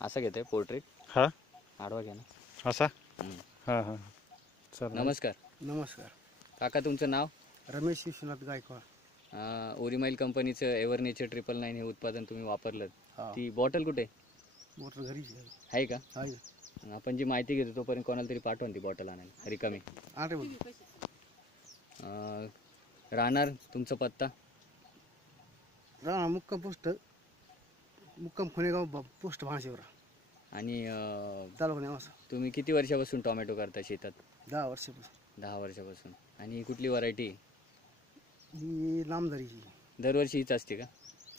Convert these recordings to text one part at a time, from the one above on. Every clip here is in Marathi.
असा घेतोय पोर्ट्रेट. हा आडवा घ्या ना. असा. हा हा चल. नमस्कार नमस्कार. काका, तुमचं नाव? रमेश विश्वनाथ गायकवाड. ओरिमाइल कंपनीचं एव्हर नेचर 999 हे उत्पादन तुम्ही वापरलं. हा. ती बॉटल कुठे मोटर घरीच आहे का? आहे. आपण जी माहिती घेतो तोपर्यंत कोणाला तरी पाठवून ती बॉटल आणायला रिकामी. आरे राहणार तुमचा पत्ता? राणा मुक्काम पोस्ट, मुक्काम खुनेगाव पोस्ट भाणशिवरा आणि तालुका नेवासा. तुम्ही किती वर्षापासून टोमॅटो करता शेतात? 10 वर्षापासून. 10 वर्षापासून. आणि कुठली व्हरायटी? ही नामदारीची. दरवर्षी हीच असते का?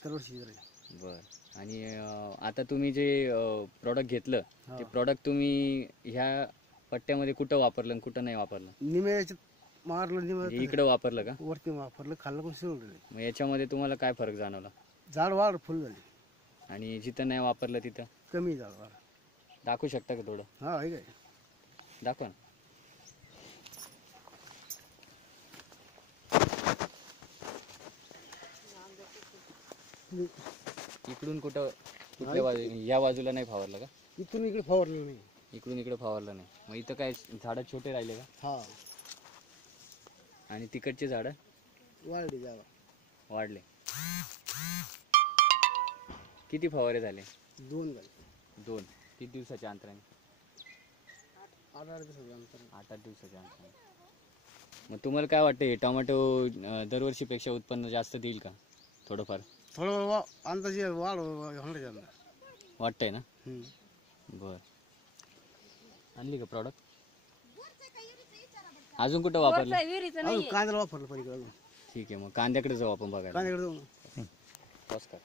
दरवर्षी. बरं. आणि आता तुम्ही जे प्रॉडक्ट घेतलं ते प्रॉडक्ट तुम्ही ह्या पट्ट्यामध्ये कुठं वापरलं आणि कुठं नाही वापरलं? निम्याच्या मारलं, निम्या इकडं वापरलं का? वरती वापरलं, खाल्लं पण शिवून. मग याच्यामध्ये तुम्हाला काय फरक जाणवला? झाड वाढ फुल झाली. आणि जिथं नाही वापरलं तिथं? कमी झाड वाढ. दाखवू शकता का थोडं? हा आहे काय? दाखवा ना. इकडून कुठं कुठल्या बाजू या बाजूला नाही फावरलं का? इथून इकडे फवारलं नाही. इकडून इकडे फावरलं नाही. मग इथं काय झाडं छोटे राहिले का? हा आणि तिकडचे झाडं वाढली जागा. वाढले. किती फवारे झाले? 2 झाले. 2. किती दिवसाच्या अंतराने? 8 दिवसाचं अंतर. 8 दिवसाच्या अंतराने. मग तुम्हाला काय वाटतं हे टोमॅटो दरवर्षीपेक्षा उत्पन्न जास्त देईल का? थोडंफार थोडं अंदाजे वाढ होणार. वाटतंय ना? बर. आणली का प्रॉडक्ट? अजून कुठं वापरलं? कांद्याला वापरलं पलीकडे. ठीक आहे, मग कांद्याकडे जाऊ आपण बघायला. कांद्याकडे जाऊ. नमस्कार.